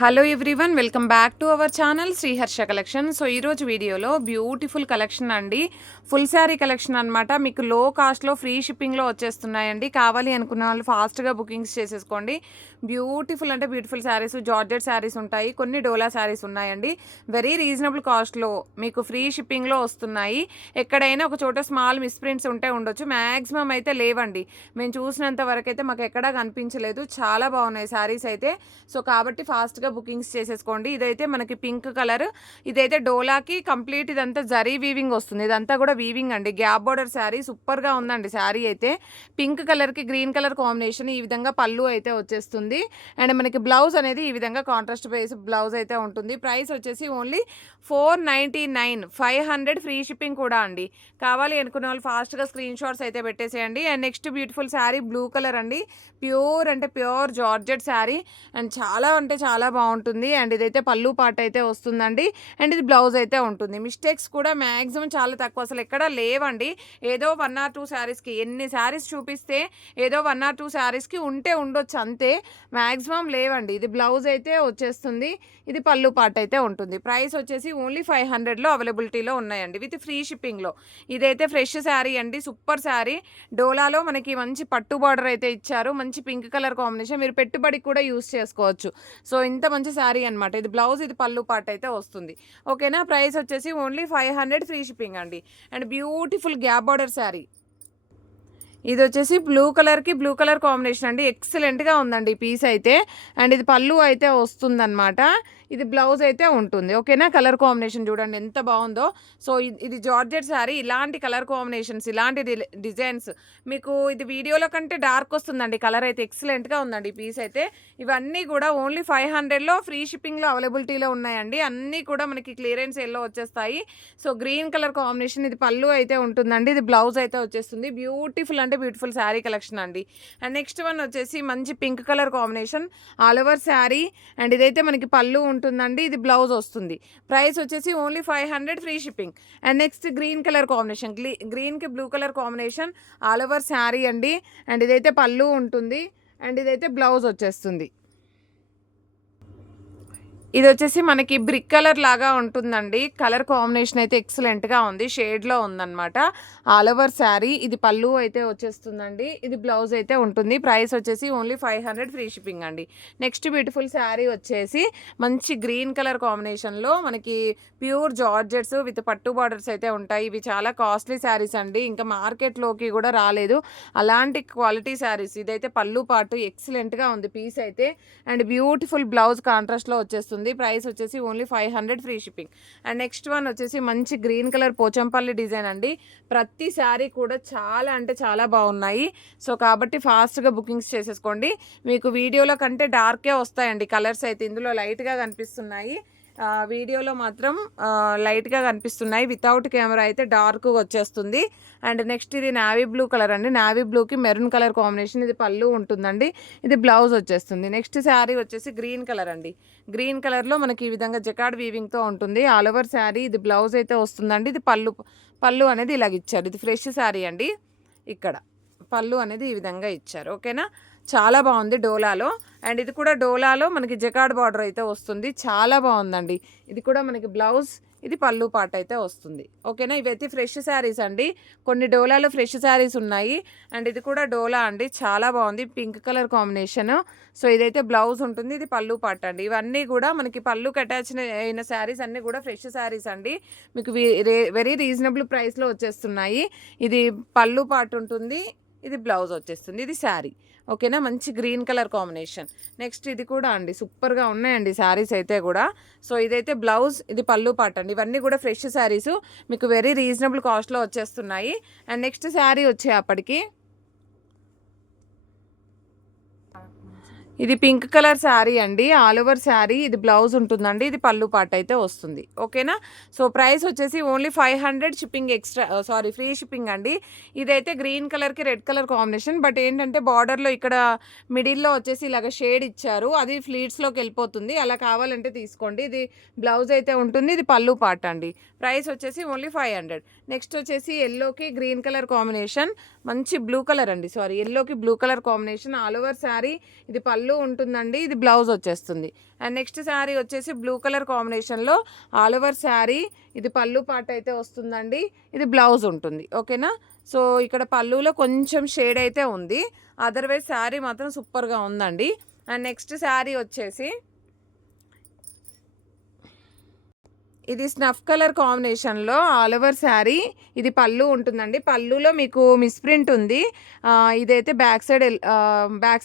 Hello everyone, welcome back to our channel Sriharsha collection. So ఈరోజు వీడియోలో beautiful collection అండి, full sari collection అనమాట. మీకు లో కాస్ట్లో ఫ్రీ షిప్పింగ్లో వచ్చేస్తున్నాయండి. కావాలి అనుకున్న వాళ్ళు ఫాస్ట్గా బుకింగ్స్ చేసేసుకోండి. బ్యూటిఫుల్ అంటే బ్యూటిఫుల్ శారీస్, జార్జెట్ శారీస్ ఉంటాయి, కొన్ని డోలా శారీస్ ఉన్నాయండి. వెరీ రీజనబుల్ కాస్ట్లో మీకు ఫ్రీ షిప్పింగ్లో వస్తున్నాయి. ఎక్కడైనా ఒక చోట స్మాల్ మిస్ప్రింట్స్ ఉంటే ఉండొచ్చు, మ్యాక్సిమం అయితే లేవండి. మేము చూసినంత వరకు అయితే మాకు ఎక్కడా కనిపించలేదు. చాలా బాగున్నాయి శారీస్ అయితే. సో కాబట్టి ఫాస్ట్గా బుకింగ్స్ చేసేసుకోండి. ఇదైతే మనకి పింక్ కలర్, ఇదైతే డోలాకి కంప్లీట్ ఇదంతా జరీ వీవింగ్ వస్తుంది. ఇదంతా కూడా వీవింగ్ అండి, గ్యాప్ బోర్డర్ శారీ. సూపర్గా ఉందండి శారీ అయితే. పింక్ కలర్కి గ్రీన్ కలర్ కాంబినేషన్, ఈ విధంగా పళ్ళు అయితే వచ్చేస్తుంది. అండ్ మనకి బ్లౌజ్ అనేది ఈ విధంగా కాంట్రాస్ట్ బేస్ బ్లౌజ్ అయితే ఉంటుంది. ప్రైస్ వచ్చేసి ఓన్లీ 499, 500 ఫ్రీ షిప్పింగ్ కూడా అండి. కావాలి అనుకునే వాళ్ళు ఫాస్ట్గా స్క్రీన్ షాట్స్ అయితే పెట్టేసేయండి. And next beautiful sari blue colour అండి, ప్యూర్ అంటే ప్యూర్ జార్జెట్ శారీ. అండ్ చాలా అంటే చాలా బాగుంటుంది. అండ్ ఇదైతే పళ్ళు పాట అయితే వస్తుందండి. అండ్ ఇది బ్లౌజ్ అయితే ఉంటుంది. మిస్టేక్స్ కూడా మ్యాక్సిమం చాలా తక్కువ, అసలు ఎక్కడ లేవండి. ఏదో 1 or 2 శారీస్కి, ఎన్ని శారీస్ చూపిస్తే ఏదో 1 or 2 శారీస్కి ఉంటే ఉండొచ్చు అంతే, మ్యాక్సిమం లేవండి. ఇది బ్లౌజ్ అయితే వచ్చేస్తుంది, ఇది పళ్ళు పాట అయితే ఉంటుంది. ప్రైస్ వచ్చేసి ఓన్లీ 500లో అవైలబిలిటీలో ఉన్నాయండి, విత్ ఫ్రీ షిప్పింగ్లో. ఇదైతే ఫ్రెష్ శారీ అండి, సూపర్ శారీ. డోలాలో మనకి మంచి పట్టు బార్డర్ అయితే ఇచ్చారు, మంచి పింక్ కలర్ కాంబినేషన్. మీరు పెట్టుబడికి కూడా యూస్ చేసుకోవచ్చు. సో ఇంత మంచి శారీ అనమాట. ఇది బ్లౌజ్, ఇది పళ్ళు పాట అయితే వస్తుంది. ఓకేనా. ప్రైస్ వచ్చేసి ఓన్లీ 500 ఫ్రీ షిప్పింగ్ అండి. And beautiful gap border sari. ఇది వచ్చేసి బ్లూ కలర్కి బ్లూ కలర్ కాంబినేషన్ అండి, ఎక్సలెంట్గా ఉందండి ఈ పీస్ అయితే. అండ్ ఇది పళ్ళు అయితే వస్తుందన్నమాట, ఇది బ్లౌజ్ అయితే ఉంటుంది. ఓకేనా. కలర్ కాంబినేషన్ చూడండి ఎంత బాగుందో. సో ఇది జార్జెట్ శారీ. ఇలాంటి కలర్ కాంబినేషన్స్, ఇలాంటి డిజైన్స్ మీకు ఇది వీడియోలో కంటే డార్క్ వస్తుందండి కలర్ అయితే. ఎక్సలెంట్గా ఉందండి ఈ పీస్ అయితే. ఇవన్నీ కూడా ఓన్లీ 500లో ఫ్రీ షిప్పింగ్లో అవైలబిలిటీలో ఉన్నాయండి. అన్నీ కూడా మనకి క్లియరెన్స్ సేల్లో వచ్చేస్తాయి. సో గ్రీన్ కలర్ కాంబినేషన్, ఇది పళ్ళు అయితే ఉంటుందండి, ఇది బ్లౌజ్ అయితే వచ్చేస్తుంది. బ్యూటిఫుల్ అంటే బ్యూటిఫుల్ శారీ కలెక్షన్ అండి. అండ్ నెక్స్ట్ వన్ వచ్చేసి మంచి pink colour combination, all over sari. And ఇదైతే మనకి పళ్ళు ఉంటుందండి, ఇది బ్లౌజ్ వస్తుంది. ప్రైస్ వచ్చేసి only 500 free shipping. And next green colour combination, గ్రీన్కి blue colour combination, all over sari అండి. అండ్ ఇదైతే పళ్ళు ఉంటుంది, అండ్ ఇదైతే బ్లౌజ్ వచ్చేస్తుంది. ఇది వచ్చేసి మనకి బ్రిక్ కలర్ లాగా ఉంటుందండి. కలర్ కాంబినేషన్ అయితే ఎక్సలెంట్గా ఉంది, షేడ్లో ఉందన్నమాట. ఆల్ ఓవర్ శారీ, ఇది పళ్ళు అయితే వచ్చేస్తుందండి, ఇది బ్లౌజ్ అయితే ఉంటుంది. ప్రైస్ వచ్చేసి ఓన్లీ 500 ఫ్రీ షిప్పింగ్ అండి. నెక్స్ట్ బ్యూటిఫుల్ శారీ వచ్చేసి మంచి గ్రీన్ కలర్ కాంబినేషన్లో మనకి ప్యూర్ జార్జెట్స్ విత్ పట్టు బార్డర్స్ అయితే ఉంటాయి. ఇవి చాలా కాస్ట్లీ శారీస్ అండి, ఇంకా మార్కెట్లోకి కూడా రాలేదు అలాంటి క్వాలిటీ శారీస్. ఇదైతే పళ్ళు పాటు ఎక్సలెంట్గా ఉంది పీస్ అయితే. అండ్ బ్యూటిఫుల్ బ్లౌజ్ కాంట్రాస్ట్లో వచ్చేస్తుంది. ప్రైస్ వచ్చేసి only 500 free shipping. And next one వచ్చేసి మంచి గ్రీన్ కలర్ పోచంపల్లి డిజైన్ అండి. ప్రతి శారీ కూడా చాలా అంటే చాలా బాగున్నాయి. సో కాబట్టి ఫాస్ట్గా బుకింగ్స్ చేసేసుకోండి. మీకు వీడియోలో కంటే డార్కే వస్తాయండి కలర్స్ అయితే, ఇందులో లైట్గా కనిపిస్తున్నాయి, వీడియోలో మాత్రం లైట్గా కనిపిస్తున్నాయి. వితౌట్ కెమెరా అయితే డార్క్గా వచ్చేస్తుంది. అండ్ నెక్స్ట్ ఇది నావీ బ్లూ కలర్ అండి, నావీ బ్లూకి మెరూన్ కలర్ కాంబినేషన్, ఇది పళ్ళు ఉంటుందండి, ఇది బ్లౌజ్ వచ్చేస్తుంది. నెక్స్ట్ శారీ వచ్చేసి గ్రీన్ కలర్ అండి. గ్రీన్ కలర్లో మనకి ఈ విధంగా జకార్డ్ వీవింగ్తో ఉంటుంది, ఆల్ ఓవర్ శారీ. ఇది బ్లౌజ్ అయితే వస్తుందండి, ఇది పళ్ళు అనేది ఇలాగ ఇచ్చారు. ఇది ఫ్రెష్ శారీ అండి, ఇక్కడ పళ్ళు అనేది ఈ విధంగా ఇచ్చారు. ఓకేనా. చాలా బాగుంది డోలాలో. అండ్ ఇది కూడా డోలాలో మనకి జకార్డ్ బార్డర్ అయితే వస్తుంది, చాలా బాగుందండి. ఇది కూడా మనకి బ్లౌజ్, ఇది పళ్ళు పాట అయితే వస్తుంది. ఓకేనా. ఇవైతే ఫ్రెష్ శారీస్ అండి, కొన్ని డోలాలో ఫ్రెష్ శారీస్ ఉన్నాయి. అండ్ ఇది కూడా డోలా అండి, చాలా బాగుంది, పింక్ కలర్ కాంబినేషన్. సో ఇదైతే బ్లౌజ్ ఉంటుంది, ఇది పళ్ళు పాట అండి. ఇవన్నీ కూడా మనకి పళ్ళుకి అటాచ్ అయిన శారీస్ అన్నీ కూడా ఫ్రెష్ శారీస్ అండి. మీకు వెరీ రీజనబుల్ ప్రైస్లో వచ్చేస్తున్నాయి. ఇది పళ్ళు పాట ఉంటుంది, ఇది బ్లౌజ్ వచ్చేస్తుంది, ఇది శారీ. ఓకేనా. మంచి గ్రీన్ కలర్ కాంబినేషన్. నెక్స్ట్ ఇది కూడా అండి, సూపర్గా ఉన్నాయండి శారీస్ అయితే కూడా. సో ఇదైతే బ్లౌజ్, ఇది పళ్ళు పాట అండి. ఇవన్నీ కూడా ఫ్రెష్ శారీస్, మీకు వెరీ రీజనబుల్ కాస్ట్లో వచ్చేస్తున్నాయి. అండ్ నెక్స్ట్ శారీ వచ్చేప్పటికి ఇది పింక్ కలర్ శారీ అండి, ఆల్ ఓవర్ శారీ. ఇది బ్లౌజ్ ఉంటుందండి, ఇది పళ్ళు పాట అయితే వస్తుంది. ఓకేనా. సో ప్రైస్ వచ్చేసి only 500 shipping extra, free shipping అండి. ఇదైతే గ్రీన్ కలర్కి రెడ్ కలర్ కాంబినేషన్, బట్ ఏంటంటే బార్డర్లో ఇక్కడ మిడిల్లో వచ్చేసి ఇలాగ షేడ్ ఇచ్చారు, అది ఫ్లీట్స్లోకి వెళ్ళిపోతుంది. అలా కావాలంటే తీసుకోండి. ఇది బ్లౌజ్ అయితే ఉంటుంది, ఇది పళ్ళు పాట అండి. ప్రైస్ వచ్చేసి ఓన్లీ 500. నెక్స్ట్ వచ్చేసి ఎల్లోకి గ్రీన్ కలర్ కాంబినేషన్, మంచి బ్లూ కలర్ అండి, సారీ ఎల్లోకి blue colour combination. All over sari ఇది పళ్ళు ఉంటుందండి, ఇది బ్లౌజ్ వచ్చేస్తుంది. అండ్ నెక్స్ట్ శారీ వచ్చేసి బ్లూ కలర్ కాంబినేషన్లో ఆల్ ఓవర్ శారీ ఇది పళ్ళు పార్ట్ అయితే వస్తుందండి, ఇది బ్లౌజ్ ఉంటుంది. ఓకేనా. సో ఇక్కడ పళ్ళులో కొంచెం షేడ్ అయితే ఉంది, అదర్వైజ్ శారీ మాత్రం సూపర్గా ఉందండి. అండ్ నెక్స్ట్ శారీ వచ్చేసి ఇది స్నఫ్ కలర్ కాంబినేషన్లో ఆల్ ఓవర్ శారీ ఇది పళ్ళు ఉంటుందండి. పళ్ళులో మీకు మిస్ప్రింట్ ఉంది, ఇదైతే బ్యాక్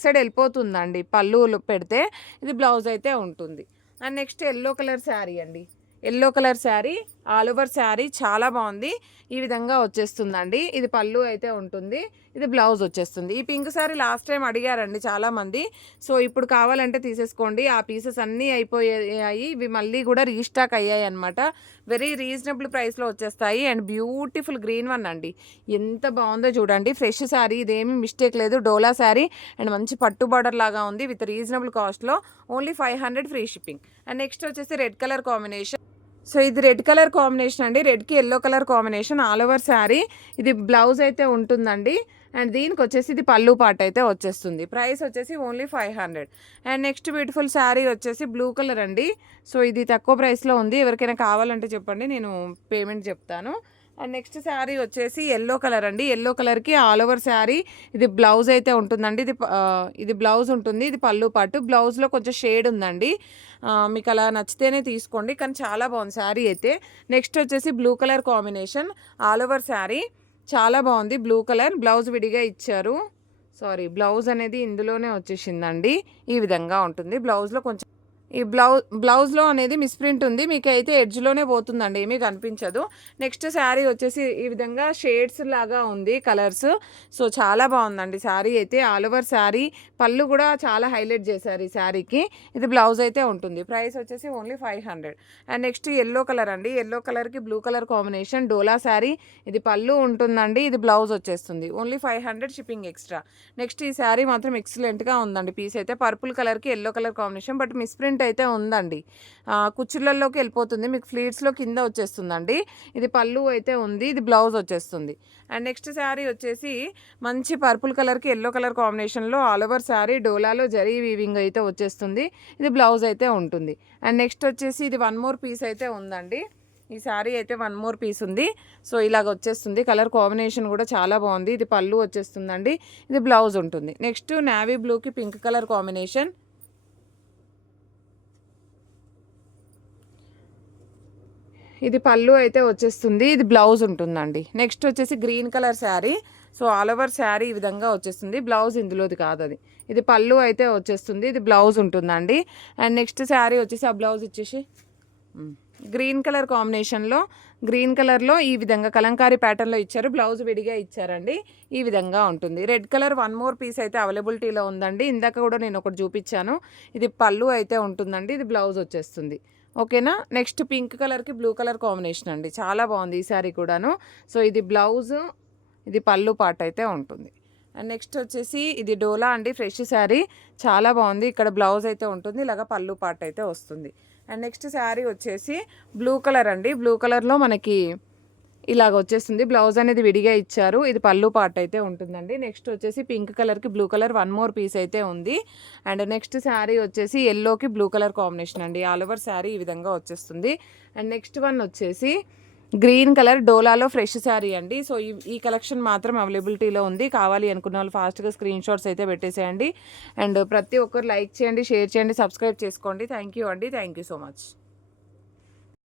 సైడ్ వెళ్ళిపోతుందండి పళ్ళు పెడితే. ఇది బ్లౌజ్ అయితే ఉంటుంది. And next yellow colour sari అండి, yellow colour sari all over sari చాలా బాగుంది. ఈ విధంగా వచ్చేస్తుందండి, ఇది పళ్ళు అయితే ఉంటుంది, ఇది బ్లౌజ్ వచ్చేస్తుంది. ఈ పింక్ శారీ లాస్ట్ టైం అడిగారండి చాలామంది, సో ఇప్పుడు కావాలంటే తీసేసుకోండి. ఆ పీసెస్ అన్నీ అయిపోయాయి, ఇవి మళ్ళీ కూడా రీస్టాక్ అయ్యాయి అనమాట. వెరీ రీజనబుల్ ప్రైస్లో వచ్చేస్తాయి. అండ్ బ్యూటిఫుల్ గ్రీన్ వన్ అండి, ఎంత బాగుందో చూడండి. ఫ్రెష్ శారీ, ఇదేమీ మిస్టేక్ లేదు. డోలా శారీ అండ్ మంచి పట్టు బార్డర్ లాగా ఉంది విత్ రీజనబుల్ కాస్ట్లో. Only 500 free shipping. And next వచ్చేసి రెడ్ కలర్ కాంబినేషన్. సో ఇది రెడ్ కలర్ కాంబినేషన్ అండి, రెడ్కి yellow colour combination. All over sari ఇది బ్లౌజ్ అయితే ఉంటుందండి. అండ్ దీనికి వచ్చేసి ఇది పళ్ళు పార్ట్ అయితే వచ్చేస్తుంది. ప్రైస్ వచ్చేసి only 500. And next beautiful sari వచ్చేసి బ్లూ కలర్ అండి. సో ఇది తక్కువ ప్రైస్లో ఉంది, ఎవరికైనా కావాలంటే చెప్పండి, నేను పేమెంట్ చెప్తాను. అండ్ నెక్స్ట్ శారీ వచ్చేసి ఎల్లో కలర్ అండి, ఎల్లో కలర్కి ఆల్ ఓవర్ శారీ ఇది బ్లౌజ్ అయితే ఉంటుందండి. ఇది బ్లౌజ్ ఉంటుంది, ఇది పళ్ళు పాటు. బ్లౌజ్లో కొంచెం షేడ్ ఉందండి, మీకు అలా నచ్చితేనే తీసుకోండి, కానీ చాలా బాగుంది శారీ అయితే. నెక్స్ట్ వచ్చేసి blue colour combination all over sari చాలా బాగుంది. బ్లూ కలర్ బ్లౌజ్ విడిగా ఇచ్చారు, సారీ బ్లౌజ్ అనేది ఇందులోనే వచ్చేసిందండి. ఈ విధంగా ఉంటుంది. బ్లౌజ్లో కొంచెం ఈ బ్లౌజ్లో అనేది మిస్ప్రింట్ ఉంది, మీకు అయితే ఎడ్జ్లోనే పోతుందండి, ఏమీ కనిపించదు. నెక్స్ట్ శారీ వచ్చేసి ఈ విధంగా షేడ్స్ లాగా ఉంది కలర్స్. సో చాలా బాగుందండి శారీ అయితే. ఆల్ ఓవర్ శారీ పళ్ళు కూడా చాలా హైలైట్ చేశారు ఈ శారీకి. ఇది బ్లౌజ్ అయితే ఉంటుంది. ప్రైస్ వచ్చేసి only 500. And next yellow colour అండి, ఎల్లో కలర్కి బ్లూ కలర్ కాంబినేషన్. డోలా శారీ ఇది పళ్ళు ఉంటుందండి, ఇది బ్లౌజ్ వచ్చేస్తుంది. Only 500 shipping extra. నెక్స్ట్ ఈ శారీ మాత్రం ఎక్సలెంట్గా ఉందండి పీస్ అయితే. పర్పుల్ కలర్కి yellow colour combination, but misprint అయితే ఉందండి, కుచ్చులలోకి వెళ్ళిపోతుంది, మీకు ఫ్లీట్స్లో కింద వచ్చేస్తుందండి. ఇది పళ్ళు అయితే ఉంది, ఇది బ్లౌజ్ వచ్చేస్తుంది. అండ్ నెక్స్ట్ శారీ వచ్చేసి మంచి పర్పుల్ కలర్కి ఎల్లో కలర్ కాంబినేషన్లో ఆల్ ఓవర్ శారీ డోలాలో జరీ వీవింగ్ అయితే వచ్చేస్తుంది, ఇది బ్లౌజ్ అయితే ఉంటుంది. అండ్ నెక్స్ట్ వచ్చేసి ఇది వన్ మోర్ పీస్ అయితే ఉందండి, ఈ శారీ అయితే వన్ మోర్ పీస్ ఉంది. సో ఇలాగ వచ్చేస్తుంది, కలర్ కాంబినేషన్ కూడా చాలా బాగుంది. ఇది పళ్ళు వచ్చేస్తుందండి, ఇది బ్లౌజ్ ఉంటుంది. నెక్స్ట్ నేవీ బ్లూకి పింక్ కలర్ కాంబినేషన్, ఇది పళ్ళు అయితే వచ్చేస్తుంది, ఇది బ్లౌజ్ ఉంటుందండి. నెక్స్ట్ వచ్చేసి green colour sari. So all over sari ఈ విధంగా వచ్చేస్తుంది, బ్లౌజ్ ఇందులోది కాదు అది. ఇది పళ్ళు అయితే వచ్చేస్తుంది, ఇది బ్లౌజ్ ఉంటుందండి. అండ్ నెక్స్ట్ శారీ వచ్చేసి ఆ బ్లౌజ్ వచ్చేసి గ్రీన్ కలర్ కాంబినేషన్లో, గ్రీన్ కలర్లో ఈ విధంగా కలంకారీ ప్యాటర్న్లో ఇచ్చారు, బ్లౌజ్ విడిగా ఇచ్చారండి. ఈ విధంగా ఉంటుంది. Red colour one more piece అయితే అవైలబిలిటీలో ఉందండి, ఇందాక కూడా నేను ఒకటి చూపించాను. ఇది పళ్ళు అయితే ఉంటుందండి, ఇది బ్లౌజ్ వచ్చేస్తుంది. ఓకేనా. నెక్స్ట్ పింక్ కలర్కి బ్లూ కలర్ కాంబినేషన్ అండి, చాలా బాగుంది ఈ శారీ కూడాను. సో ఇది బ్లౌజ్, ఇది పళ్ళు పార్ట్ అయితే ఉంటుంది. అండ్ నెక్స్ట్ వచ్చేసి ఇది డోలా అండి, ఫ్రెష్ శారీ చాలా బాగుంది. ఇక్కడ బ్లౌజ్ అయితే ఉంటుంది, ఇలాగ పళ్ళు పార్ట్ అయితే వస్తుంది. అండ్ నెక్స్ట్ శారీ వచ్చేసి బ్లూ కలర్ అండి, బ్లూ కలర్లో మనకి ఇలాగ వచ్చేస్తుంది, బ్లౌజ్ అనేది విడిగా ఇచ్చారు, ఇది పళ్ళు పార్ట్ అయితే ఉంటుందండి. నెక్స్ట్ వచ్చేసి పింక్ కలర్కి blue colour one more piece అయితే ఉంది. అండ్ నెక్స్ట్ శారీ వచ్చేసి ఎల్లోకి బ్లూ కలర్ కాంబినేషన్ అండి, ఆల్ ఓవర్ శారీ ఈ విధంగా వచ్చేస్తుంది. అండ్ నెక్స్ట్ వన్ వచ్చేసి గ్రీన్ కలర్ డోలాలో ఫ్రెష్ శారీ అండి. సో ఈ కలెక్షన్ మాత్రం అవైలబిలిటీలో ఉంది, కావాలి అనుకున్న వాళ్ళు ఫాస్ట్గా స్క్రీన్ షాట్స్ అయితే పెట్టేసేయండి. అండ్ ప్రతి ఒక్కరు లైక్ చేయండి, షేర్ చేయండి, సబ్స్క్రైబ్ చేసుకోండి. థ్యాంక్ యూ అండి, థ్యాంక్ యూ సో మచ్.